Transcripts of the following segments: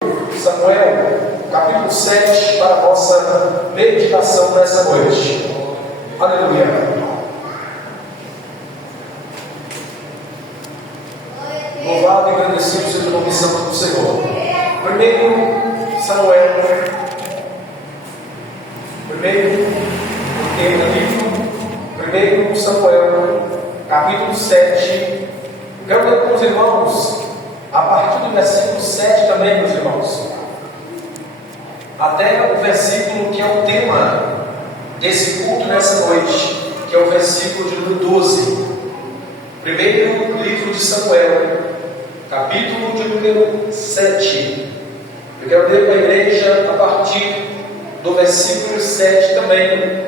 Samuel, capítulo 7, para a nossa meditação nessa noite. Aleluia. Louvado e agradecido seja o nome santo do Senhor. Primeiro Samuel, primeiro Samuel, capítulo 7. Quero ler com os irmãos a partir do versículo 7 também, meus irmãos, até o versículo que é o tema desse culto nessa noite, que é o versículo de número 12. Primeiro livro de Samuel, capítulo de número 7. Eu quero ler com a igreja a partir do versículo 7 também,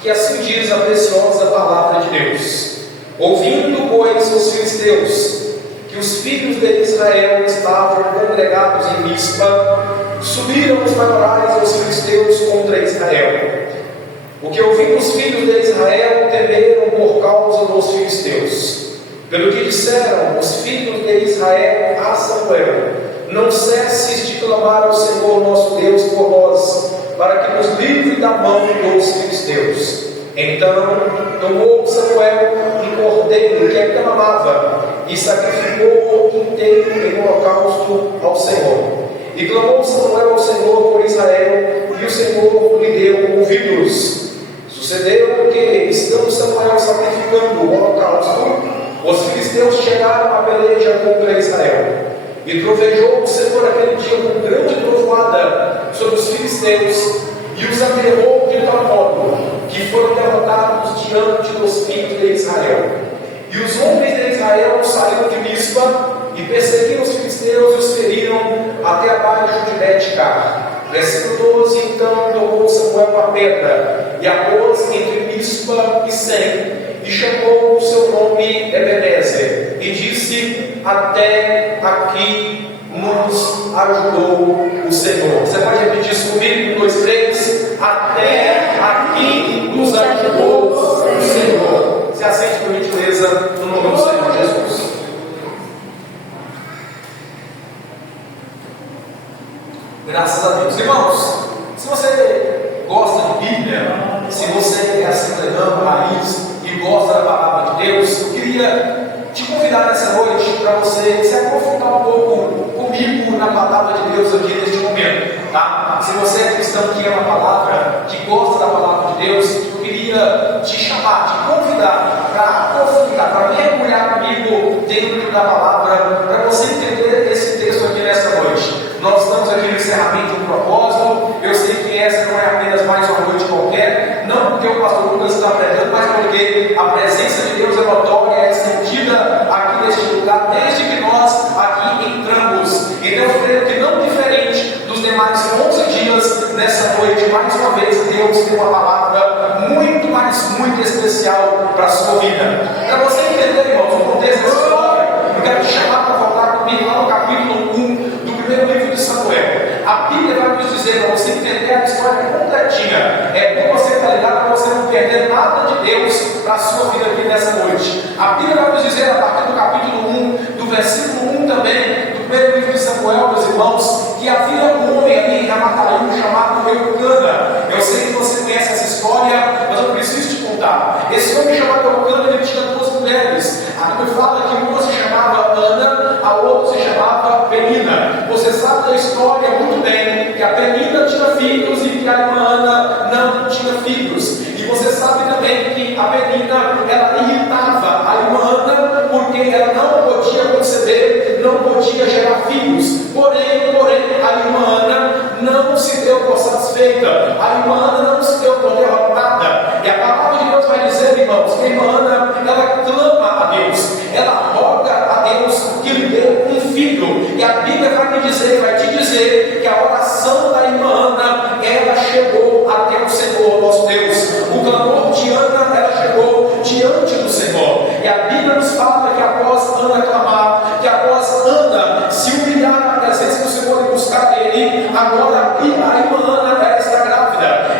que assim diz a preciosa palavra de Deus. Ouvindo, pois, os filisteus que os filhos de Israel estavam congregados em Mispa, subiram os maiorais aos filisteus contra Israel. O que ouvindo os filhos de Israel temeram por causa dos filisteus. Pelo que disseram os filhos de Israel a Samuel: não cesses de clamar ao Senhor nosso Deus por nós, para que nos livre da mão dos filisteus. Então tomou Samuel um cordeiro que aclamava e sacrificou-o inteiro em holocausto ao Senhor. E clamou Samuel ao Senhor por Israel, e o Senhor lhe deu ouvidos. Sucedeu que, estando Samuel sacrificando o holocausto, os filisteus chegaram à peleja contra Israel. E trovejou o Senhor aquele dia com grande trovoada sobre os filisteus, e os aterrou de tal modo que foram derrotados diante dos filhos de Israel. E os homens de Israel saíram de Mispa e perseguiram os filisteus e os feriram até abaixo de Bet-car. Versículo 12: então tomou Samuel a pedra e a pôs entre Mispa e Sem, e chamou o seu nome Ebenezer, e disse: até aqui nos ajudou o Senhor. Você pode repetir isso comigo? 1, 2, 3. Até aqui nos ajudou o Senhor. Se aceite por gentileza no nome do Senhor Jesus. Graças a Deus. Irmãos, se você gosta de Bíblia, se você é assembleano, raiz e gosta da palavra de Deus, eu queria te convidar nessa noite para você se aprofundar um pouco comigo na palavra de Deus aqui neste momento, tá? Se você é cristão que ama a palavra, que gosta da palavra de Deus, eu queria te chamar, te convidar para aprofundar, para mergulhar comigo dentro da palavra, para você entender esse texto aqui nessa noite. Nós estamos aqui no encerramento do propósito. Eu sei que essa não é apenas mais uma noite qualquer, não porque o pastor Lucas está pregando, mas porque a presença de Deus é notória, é sentida aqui neste lugar, desde que nós aqui entramos. Então eu creio que não diferente dos demais 11 dias, nessa noite, mais uma vez, Deus tem uma palavra muito, mas muito especial para a sua vida. Para você entender, irmãos, o contexto dessa história, eu quero te chamar para voltar comigo lá no capítulo 1 do primeiro livro de Samuel. A Bíblia vai nos dizer, para você entender a história completinha, é bom você estar ligado para você não perder nada de Deus para a sua vida aqui nessa noite. A Bíblia vai nos dizer, a partir do capítulo 1, do versículo 1 também, do primeiro livro de Samuel, meus irmãos, que havia um homem ali em Ramataim chamado Eucana. Eu sei que você conhece essa história, mas eu preciso te contar. Esse homem chamado Eucana, ele tinha 2 mulheres. A Bíblia fala que uma se chamava Ana, a outra se chamava Penina. Você sabe da história muito bem, que a Penina tinha filhos e que a irmã Ana não tinha filhos. E você sabe também que a Penina, ela irritava a irmã Ana, porque ela não podia conceber, não podia gerar filhos. Porém, a irmã Ana não se deu por satisfeita, a irmã Ana não se deu por derrotada. E a palavra de Deus vai dizer, irmãos, que a irmã Ana, ela clama a Deus, ela roga a Deus que lhe dê um filho. E a Bíblia vai te dizer que a oração da irmã Ana, ela chegou até o Senhor nosso Deus. O clamor de Ana, ela chegou diante do Senhor. E a Bíblia nos fala que após Ana clamar, que após Ana se humilhar na presença do Senhor e buscar dele, agora a irmã Ana, ela está grávida.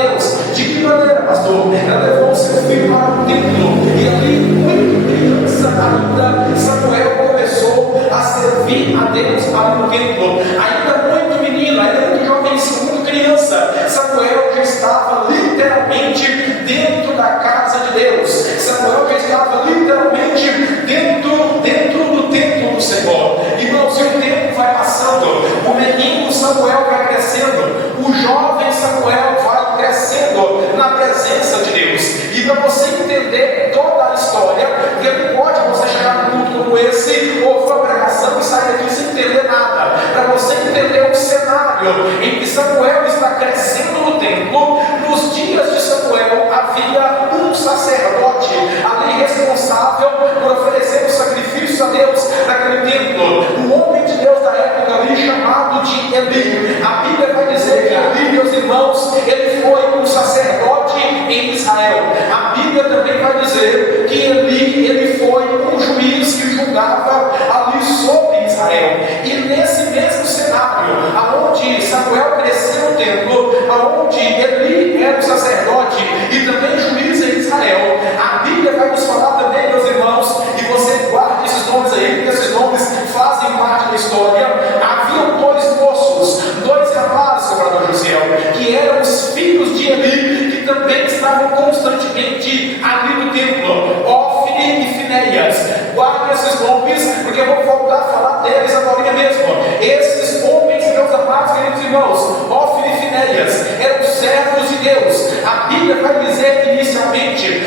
Deus. De que maneira, pastor? Ela levou o seu filho para o templo, e ali, muito criança ainda, Samuel começou a servir a Deus ali no templo. Ainda muito menino, ainda muito jovenzinho, muito criança, Samuel já estava literalmente dentro da casa de Deus. Samuel já estava literalmente dentro do templo do Senhor. Irmãos, e o tempo vai passando, o menino Samuel vai crescendo, o jovem Samuel vai crescendo na presença de Deus. E para você entender toda a história, porque não pode você chegar num culto como esse, ouvir uma pregação e sair daqui sem entender nada. Para você entender o cenário em que Samuel está crescendo no templo, nos dias de Samuel havia um sacerdote ali responsável por oferecer os sacrifícios a Deus naquele templo. Um homem de Deus da época ali chamado de Eli. A Bíblia vai dizer que Eli, meus irmãos, ele foi um sacerdote em Israel. A Bíblia também vai dizer que Eli, ele foi um juiz que julgava ali sobre Israel. E nesse mesmo cenário, aonde Samuel cresceu no templo, aonde Eli era o sacerdote e também juiz em Israel, a Bíblia vai nos falar também, meus irmãos, e você guarde esses nomes aí, porque esses nomes fazem parte da história. Haviam dois moços, dois rapazes, cobrador Josiel, que eram os filhos de Eli, que também estavam constantemente ali no templo, Ofni e Finéias. Guarde esses nomes, porque eu vou voltar a falar deles agora mesmo. Esses homens, meus amados queridos irmãos, Ofni e Finéias, eram servos de Deus. A Bíblia vai dizer inicialmente,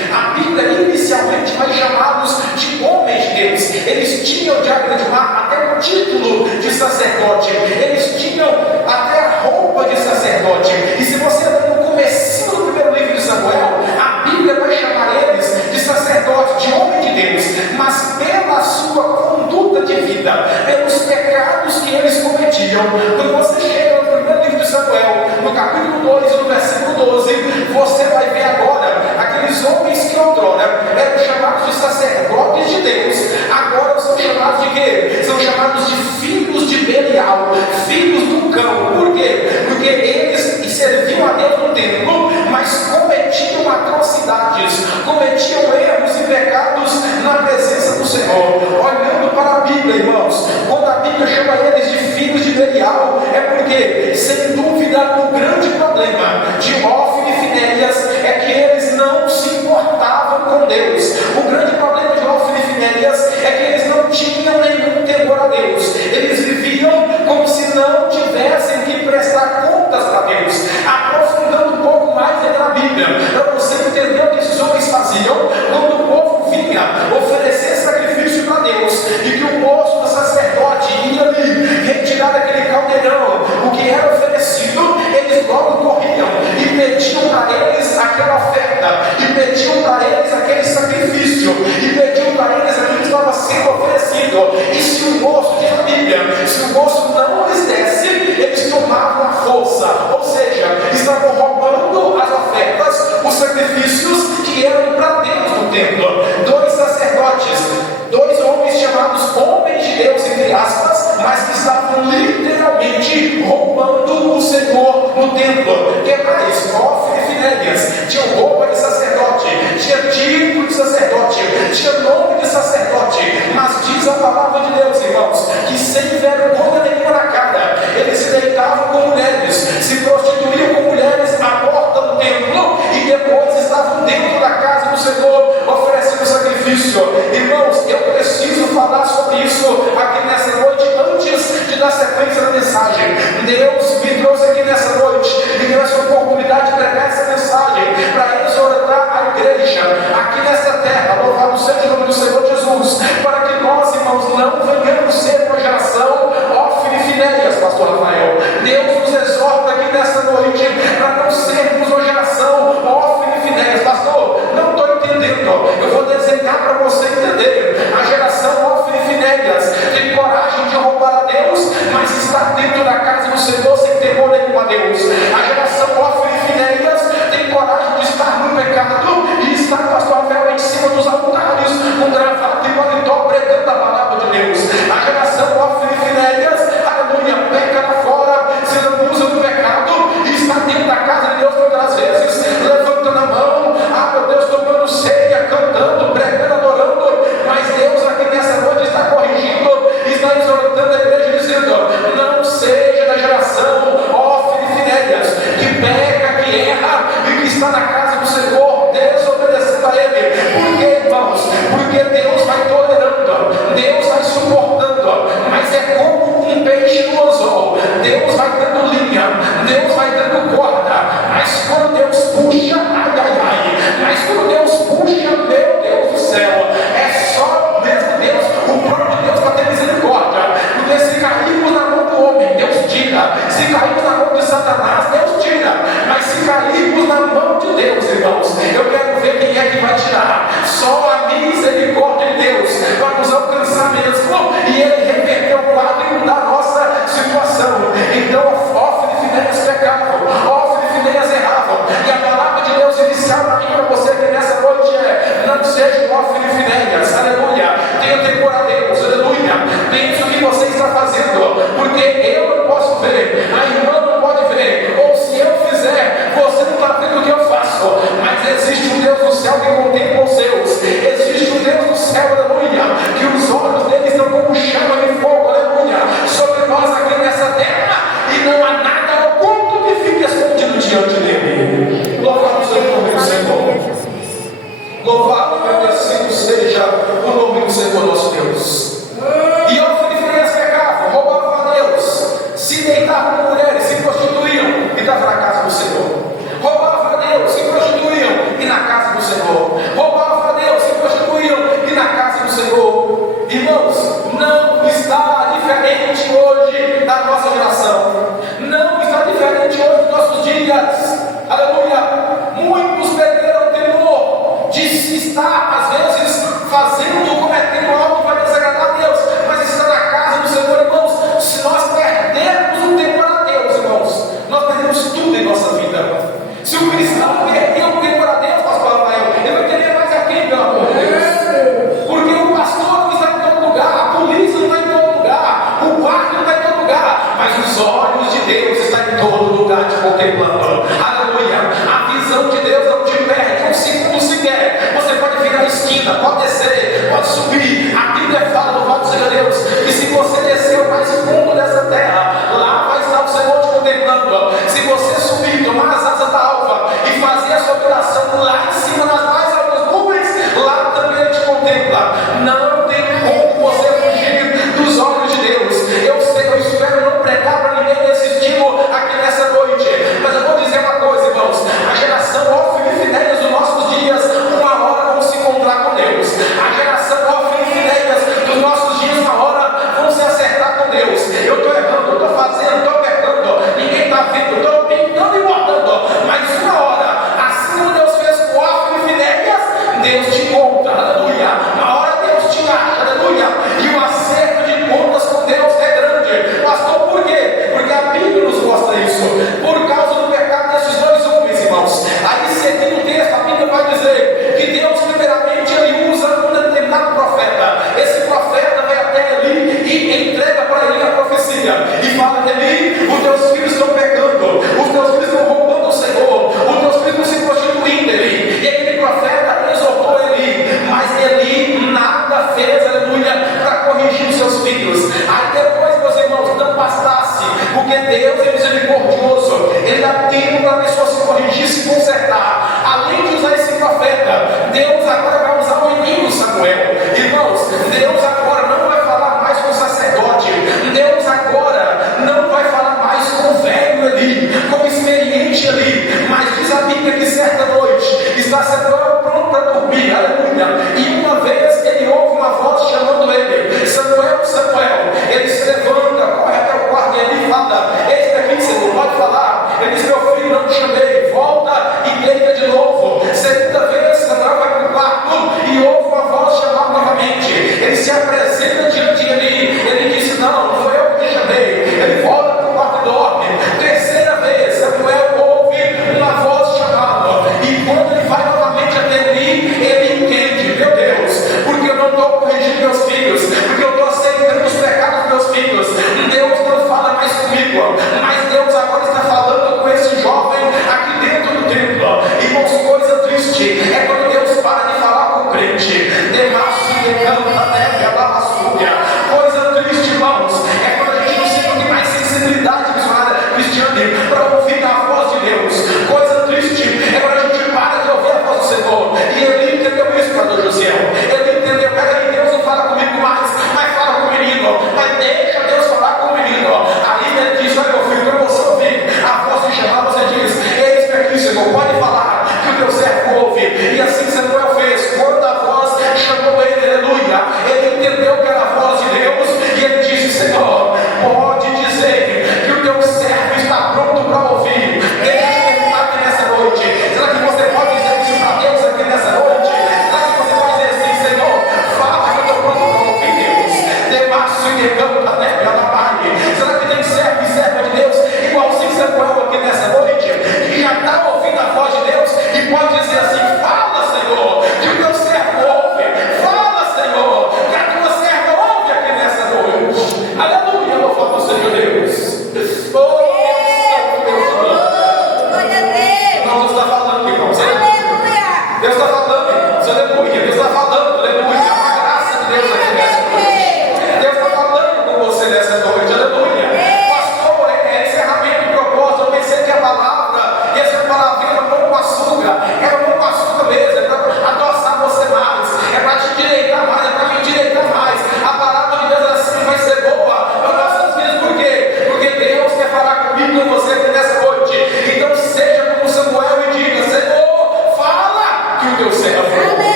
vai chamados de homens de Deus. Eles tinham de acreditar até o título de sacerdote, eles tinham até a roupa de sacerdote. E se você ler no comecinho do primeiro livro de Samuel, a Bíblia vai chamar eles de sacerdote, de homem de Deus, mas pela sua conduta de vida, pelos pecados que eles cometiam. Quando você chega no primeiro livro de Samuel, no capítulo 2 e no versículo 12, você vai ver agora aqueles homens que outrora eram chamados de sacerdotes de Deus, agora são chamados de quê? São chamados de filhos de Belial, filhos do cão. Por quê? Porque eles serviam a Deus no templo, mas cometiam atrocidades, cometiam erros e pecados na presença do Senhor. Olhando para a Bíblia, irmãos, quando a Bíblia chama eles de filhos de Belial, é porque, sem dúvida, o grande problema de Ofni e Finéias é que eles não se importavam com Deus. O grande problema de Ofni e Finéias é que eles não tinham nenhum temor a Deus. Eles viviam como se não tivessem que prestar contas para Deus. Aprofundando um pouco mais dentro da Bíblia, para você entender o que esses homens faziam quando o povo vinha oferecer sacrifício para Deus, e que o moço do sacerdote ia ali retirar daquele caldeirão o que era oferecido, eles logo corriam e pediam para eles aquela oferta, e pediam para eles aquele sacrifício, e pediam para eles aquilo que estava sendo oferecido. E se o moço, diz a Bíblia, se o moço não lhes desse, eles tomavam a força, ou seja, estavam roubando as ofertas, os sacrifícios que eram para dentro do templo. Dois sacerdotes, dois homens chamados homens de Deus, entre aspas, mas que estavam literalmente roubando o Senhor no templo. O que mais? Ofni e Finéias tinham roupa de sacerdote, tinha título de sacerdote, tinha nome de sacerdote, mas diz a palavra de Deus, irmãos, que sem vergonha nenhuma na cara, eles se deitavam com mulheres, se prostituíam com mulheres à porta do templo, e depois estavam dentro da casa do Senhor oferecendo sacrifício. Irmãos, eu preciso falar sobre isso aqui nessa noite, antes de dar sequência da mensagem. Deus me trouxe aqui nessa noite, me deu essa oportunidade de pregar essa mensagem para exortar a igreja aqui nesta terra. Louvado seja o nome do Senhor Jesus, para que nós, irmãos, não venhamos ser uma geração Ofni e Finéias, pastor Rafael. Deus nos exorta aqui nesta noite para não sermos uma geração Ofni e Finéias. Pastor, não estou entendendo. Eu vou desenhar para você entender. A geração Ofni e Finéias tem coragem de roubar a Deus, mas está dentro da casa do Senhor sem temor nenhum a Deus. A geração Ofni e Finéias guerra e que está na casa do Senhor, desobedecendo a Ele. Por quê, irmãos? Porque Deus vai tolerando, Deus vai suportando, mas é como um peixe no anzol. Deus vai dando linha, Deus vai dando corda, mas quando Deus puxa, ai, ai, ai, mas quando Deus puxa, meu Deus do céu, é só mesmo Deus, o próprio Deus para ter misericórdia. Porque se cairmos na mão do homem, Deus tira. Se cairmos na mão de Satanás, Deus tira. Mas se cairmos na mão de Deus, irmãos, eu quero ver quem é que vai tirar. Só a misericórdia de Deus vai nos alcançar mesmo, e Ele reverter o quadro da nossa situação. Então, Ofne e Finéias pecavam, Ofne e Finéias erravam, e a palavra de Deus inicial para mim e para você que nessa noite é: não seja Ofne e Finéias, aleluia. Tenha temor a Deus, aleluia. Pense o que você está fazendo, porque eu não posso ver, a irmã não pode ver, ou se eu fizer, você não está vendo o que eu faço. Mas existe um Deus do céu que contempla os seus, existe um Deus do céu, aleluia, que os olhos dele estão como chama de fogo, aleluia, sobre nós aqui nessa terra, e não há nada oculto que fique escondido diante dele. Louvado seja o nome do Senhor. Louvado e agradecido seja o nome do Senhor nosso Deus. E Ofne e Finéias pecavam, roubavam a Deus, se deitavam com mulheres, se prostituíam e estavam na casa do Senhor. Roubavam a Deus, se prostituíam e na casa do Senhor. Roubavam a Deus, se prostituíam e na casa do Senhor. Irmãos, não está diferente hoje da nossa geração. Não está diferente hoje dos nossos dias. Aleluia. Muitos perderam o temor de se estar, às vezes, fazendo, cometendo algo que vai desagradar a Deus, mas está na casa do Senhor, irmãos. Se nós perdermos o temor a Deus, irmãos, nós perdemos tudo em nossa vida. Se o cristão perdeu o temor a Deus, pastor Rafael, ele vai querer mais a quem, pelo amor de Deus? Porque o pastor não está em todo lugar, a polícia não está em todo lugar, o quarto não está em todo lugar, mas os olhos de Deus estão em todo lugar te contemplando. Aleluia. A visão de Deus não te perde um segundo sequer. Você pode virar a esquina, pode descer, pode subir. A Bíblia fala, louvado seja Deus, que se você descer o mais fundo dessa terra, lá vai estar o Senhor te contemplando. Se você subir, tomar as asas da alva e fazer a sua oração lá em cima nas mais altas nuvens, lá também Ele te contempla. Não tem como você fugir dos olhos de Deus. Eu sei, eu espero não pregar para ninguém nesse estilo aqui nessa noite, mas eu vou dizer uma coisa, irmãos: a geração Ofne e Finéias dos nossos dias, uma hora vão se encontrar com Deus. A geração Ofne e Finéias dos nossos dias, uma hora vão se acertar com Deus. Eu estou errando, eu estou fazendo, estou pecando, ninguém está vendo, eu estou pintando e botando, mas uma hora, assim como Deus fez com Ofne e Finéias, Deus te encontra, aleluia. Uma hora Deus te acha, aleluia. E o acerto de contas com Deus é grande. Pastor, por quê? Porque a Bíblia nos mostra isso. Por causa do pecado desses dois homens, irmãos. Aí, seguindo o texto, a Bíblia vai dizer que Deus, primeiramente, Ele usa um determinado profeta. Esse profeta vai até Eli e entrega para Eli a profecia. E fala: Eli, os teus filhos estão pecando, os teus filhos estão roubando o Senhor, os teus filhos estão se prostituindo, Eli. E aquele profeta exortou Eli, mas Eli nada fez, aleluia, para corrigir os seus filhos. Aí depois, meus irmãos, não bastasse, porque Deus é misericordioso, Ele dá tempo para a pessoa se corrigir, se consertar. Além de usar esse profeta, Deus agora vai usar o menino Samuel. Irmãos, Deus agora não vai falar mais com o sacerdote, Deus agora não vai falar mais com o velho Eli, com o experiente Eli, mas diz a Bíblia que certa noite está Samuel pronto para dormir, aleluia, e uma vez ele ouve uma voz chamando ele: Samuel, Samuel. Ele se levanta, corre até o quarto e ele fala: eis aqui, Senhor, pode falar. Ele diz: meu filho, não te chamei, volta e deita de novo. Segunda vez, Samuel vai para o quarto e ouve uma voz chamar novamente. Ele se apresenta diante de Eli. Ele disse: não, não foi eu que te chamei. Ele volta para o quarto e dorme. Terceira vez, Samuel ouve uma voz chamando, e quando ele vai novamente até Eli, ele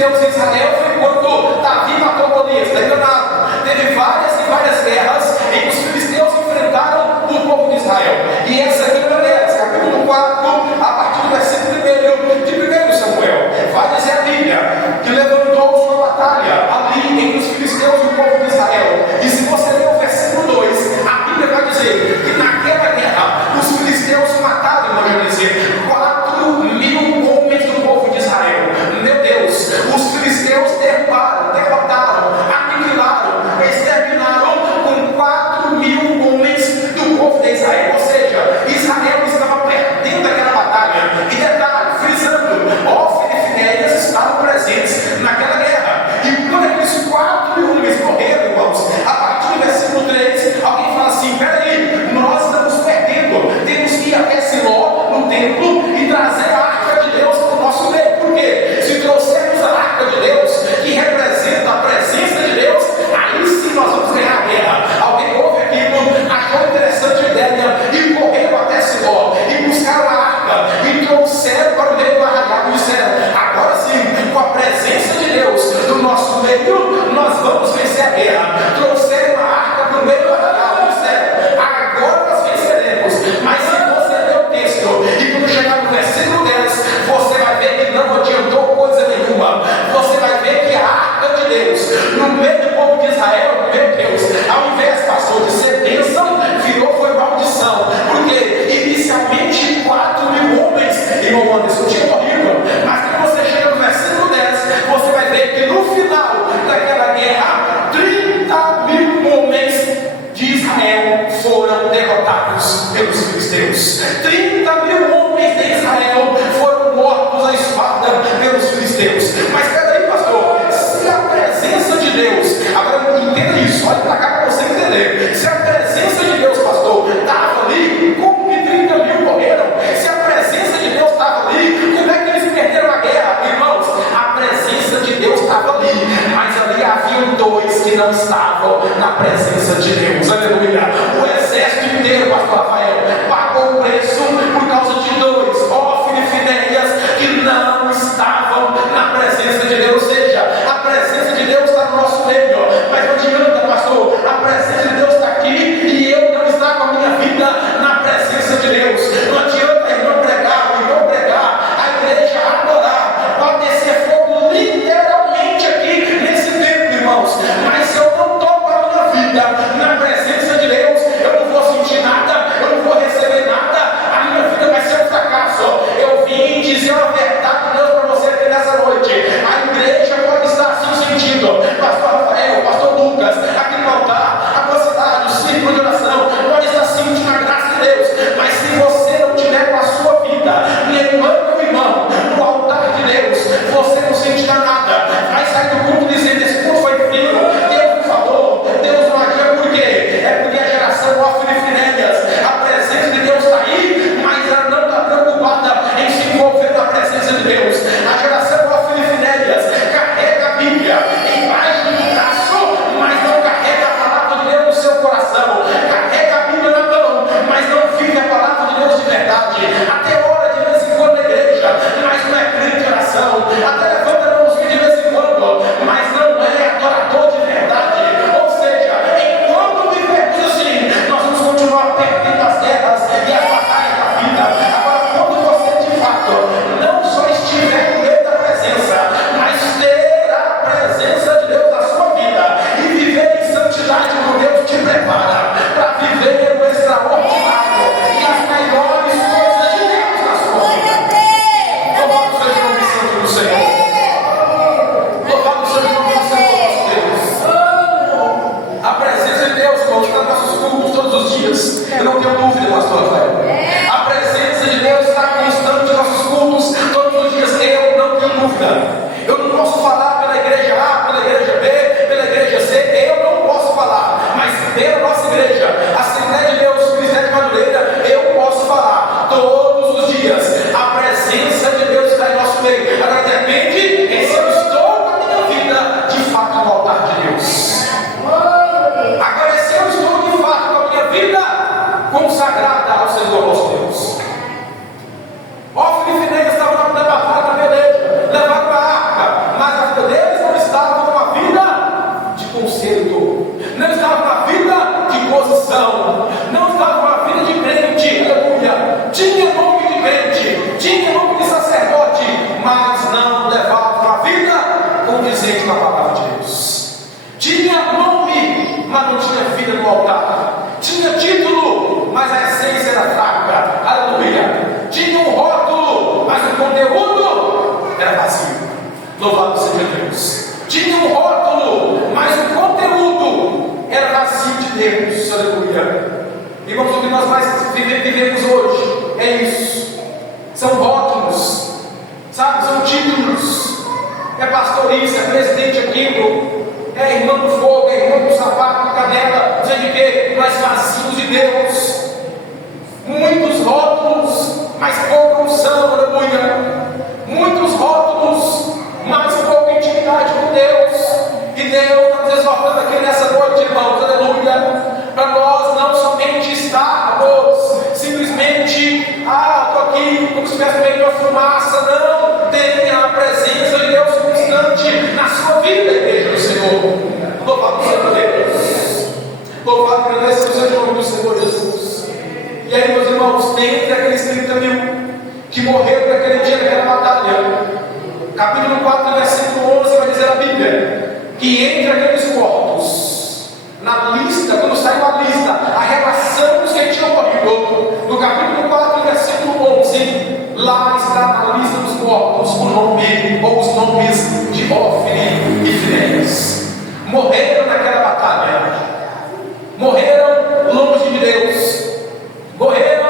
filisteus em Israel foi quando Davi matou Golias, está enganado. Teve várias e várias guerras em que os filisteus enfrentaram o povo de Israel. E essa aqui é uma delas, capítulo 4, a partir do versículo 1 de 1 Samuel. Vai dizer a Bíblia que levantou sua batalha ali entre os filisteus e o povo de Israel. E se você ler o versículo 2, a Bíblia vai dizer que naquela guerra os filisteus mataram, vamos dizer, 4.000 homens do povo de Israel. Meu Deus, os filisteus derrubaram, derrotaram, aniquilaram, exterminaram com 4.000 homens do povo de Israel. Ou seja, Israel estava perdendo aquela batalha. E detalhe, frisando, Ofni e Finéias estavam presentes naquela guerra. E quando aqueles 4.000 homens morreram, irmãos, a partir do versículo 3, alguém fala assim: peraí, nós estamos perdendo, temos que ir até Siló, no templo, e trazer a arca de Deus para o nosso meio. Por quê? Se trouxermos a arca de Deus, que representa a presença de Deus, aí sim nós vamos ganhar a guerra. Alguém ouve aquilo, achou interessante a ideia, e correram até Siló, e buscaram a arca, e trouxeram para o meio do arraial, e disseram: agora sim, com a presença de Deus no nosso meio, nós vamos vencer a guerra. Trouxeram a arca para o meio do arraial, e disseram: agora nós venceremos. Mas se você ler o texto, e quando chegar no versículo 10, você vai ver que não adiantou coisa nenhuma. Você vai ver que a arca de Deus, no meio do povo de Israel, meu Deus, ao invés, passou de ser bênção, foi maldição. Porque inicialmente 4.000 homens, irmão Anderson, tinham morrido. Mas quando você chega no versículo 10, você vai ver que no final daquela guerra, 30.000 homens de Israel foram derrotados pelos filisteus. 30.000 homens de Israel foram mortos à espada pelos filisteus. Mas peraí, pastor, se a presença de Deus, agora entenda isso, olha para cá para você entender. Se a presença de Deus, pastor, estava ali, como que 30.000 morreram? Se a presença de Deus estava ali, como é que eles perderam a guerra? Irmãos, a presença de Deus estava ali, mas ali haviam dois que não estavam na presença de Deus. Aleluia! O exército inteiro, pastor Rafael, pagou o preço por causa de dois, Ofni e Finéias, que não estavam na presença de Deus. Ou seja, a presença de Deus está no nosso meio, mas não adianta, pastor, a presença de Deus está aqui e eu não estar com a minha vida na presença de Deus. Não adianta irmão pregar, a igreja adorar, pode descer fogo literalmente aqui nesse tempo, irmãos, mas se eu não estou com a minha vida na presença de Deus, eu não vou sentir nada, eu não condizente com a palavra de Deus. Tinha nome, mas não tinha vida no altar. Tinha título, mas a essência era fraca. Aleluia. Tinha um rótulo, mas o conteúdo era vazio. Louvado seja Deus. Tinha um rótulo, mas o conteúdo era vazio de Deus. Aleluia. Irmãos, o que nós mais vivemos hoje é isso. São rótulos, sabe? São títulos. É pastorista, é presidente aquilo, é irmão do fogo, é irmão do sapato, da canela, não sei de quê, mas vazios de Deus. Muitos rótulos, mas pouca unção, aleluia. Muitos rótulos, mas pouca intimidade com Deus. E Deus está nos exortando aqui nessa noite, irmãos, aleluia, para nós não somente estarmos simplesmente, estou aqui como se estivesse meio uma fumaça, não, tenha a presença de Deus constante na sua vida, igreja do Senhor. Louvado seja Deus, louvado seja o nome do Senhor Jesus. E aí, meus irmãos, tem entre aqueles 30 mil que morreram naquele dia, naquela batalha, capítulo 4, versículo 11, vai dizer a Bíblia, que entre aqueles mortos, na lista, quando saiu a lista, a relação dos que tinham morrido, no capítulo 4, versículo 11, lá está na lista dos mortos o nome, ou os nomes de Hófni e Finéias. Morreram naquela batalha, morreram longe de Deus, morreram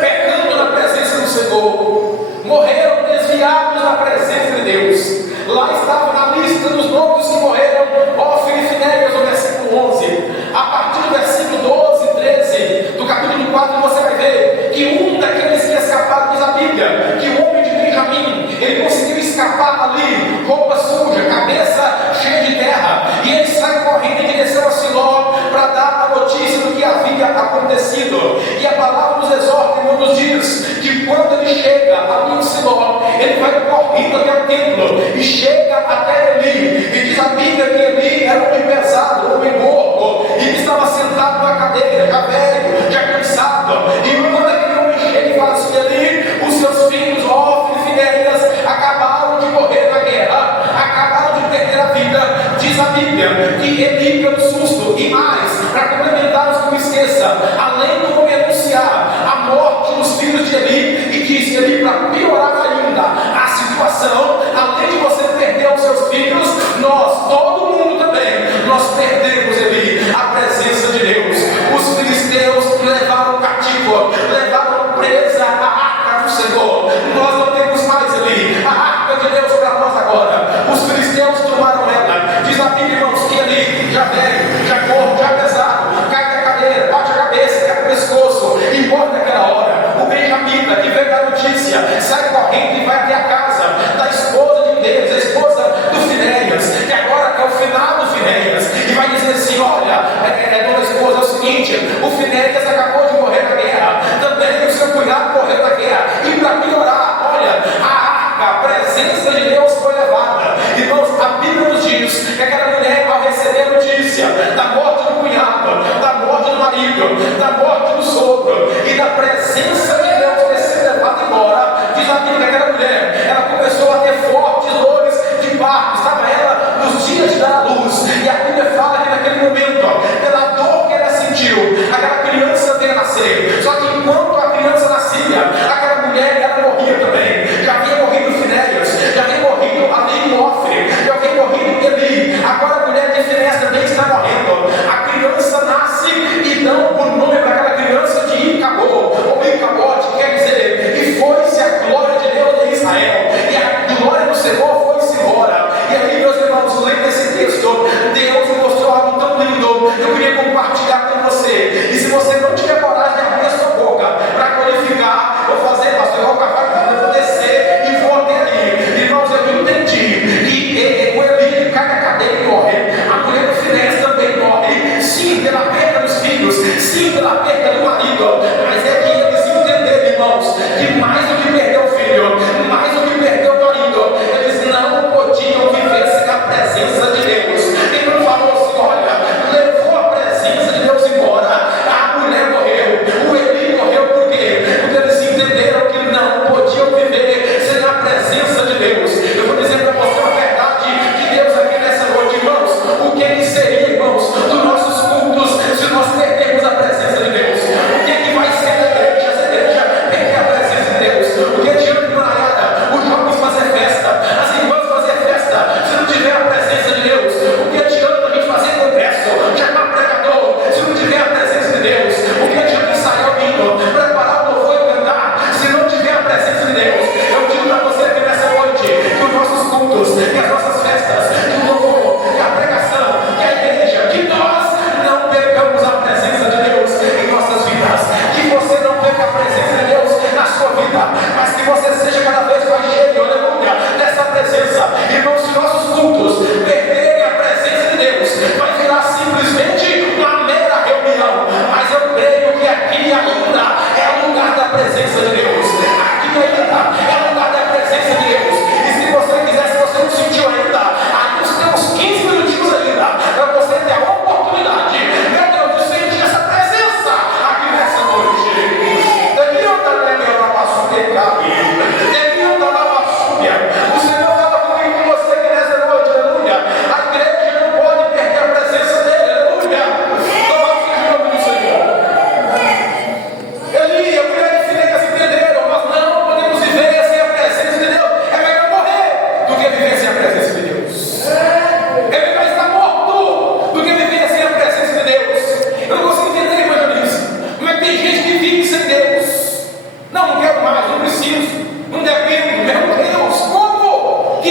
pecando na presença do Senhor, morreram desviados da presença de Deus. Lá estava na lista dos nomes que morreram, Hófni e Finéias, no versículo 11. A partir do versículo 12 e 13 do capítulo 4, você vai ver que um daqueles que escaparam, diz a Bíblia, que o homem de Benjamim, ele conseguiu escapar ali, roupa suja, cabeça cheia de terra, e ele sai correndo em direção a Siló para dar a notícia do que havia acontecido. E a palavra nos exorta, irmão, nos diz que quando ele chega ali em Siló, ele vai correndo até o templo e chega até Eli, e diz a Bíblia que Eli era um homem pesado, um homem gordo, e que estava sentado na cadeira, já velho, já cansado. E quando aquele homem chega e fala assim: Eli, os seus filhos, Hófni e Finéias, acabaram de morrer na guerra, acabaram de perder a vida. Diz a Bíblia que Eli, pelo susto, e mais, para complementar, não esqueça, além do homem anunciar a morte dos filhos de Eli, e diz Eli, para piorar ainda a situação, além de você perder os seus filhos, nós, todo mundo também, nós perdemos Eli, a presença de Deus. Os filisteus levaram cativo, levaram presa a arca do Senhor. Nós não temos mais Eli, a arca de Deus para nós agora. Os filisteus tomaram ela. Diz a Bíblia, irmãos, que Eli, já velho, já gordo, já pesado, cai da cadeira, bate a cabeça, cai o pescoço, e morre naquela hora. O benjamita que veio da notícia sai correndo e vai até a casa da esposa de Deus, a esposa do Finéias, que agora é o final do Finéias, e vai dizer assim: olha, dona esposa, é o seguinte, o Finéias acabou de morrer na guerra, também o seu cunhado morreu na guerra, e para piorar, olha, a arca, a presença de Deus foi levada. Irmãos, a Bíblia nos diz que aquela mulher, ao receber a notícia da morte do cunhado, da morte do marido, da morte do sogro e da presença de Deus ter sido levada embora, diz a Bíblia que aquela mulher, ela começou a ter fortes dores de parto. Estava ela nos dias de dar a luz, e a Bíblia fala que naquele momento, pela dor que ela sentiu, aquela criança veio nascer. Só que enquanto a criança nascia, aquela mulher, ela morria também. Já havia morrido Finéias, já havia morrido ali Hófni, já havia morrido Eli. Agora a mulher de Finéias também está morrendo. A criança nasce e dão o nome para aquela criança de Icabod, ou Icabod,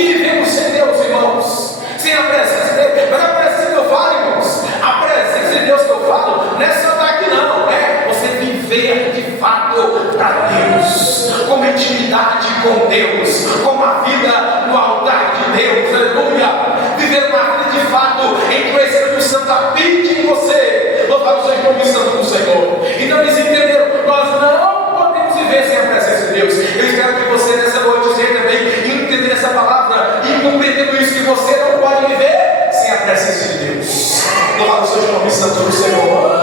que vivemos sem Deus, irmãos, sem a presença dele. Mas a presença que eu falo, irmãos, a presença de Deus que eu falo, não é só estar aqui não, é você viver de fato para Deus, com intimidade com Deus, com uma vida no altar de Deus, aleluia. Viver uma vida de fato em que o Espírito Santo habite em você. Louvado seja o nome santo do Senhor. Então eles entenderam, nós não podemos viver sem a presença de Deus. Eu espero que você nessa noite seja também entender essa palavra e compreendendo isso, que você não pode viver sem a presença de Deus. Louvado seja o nome santo do Senhor.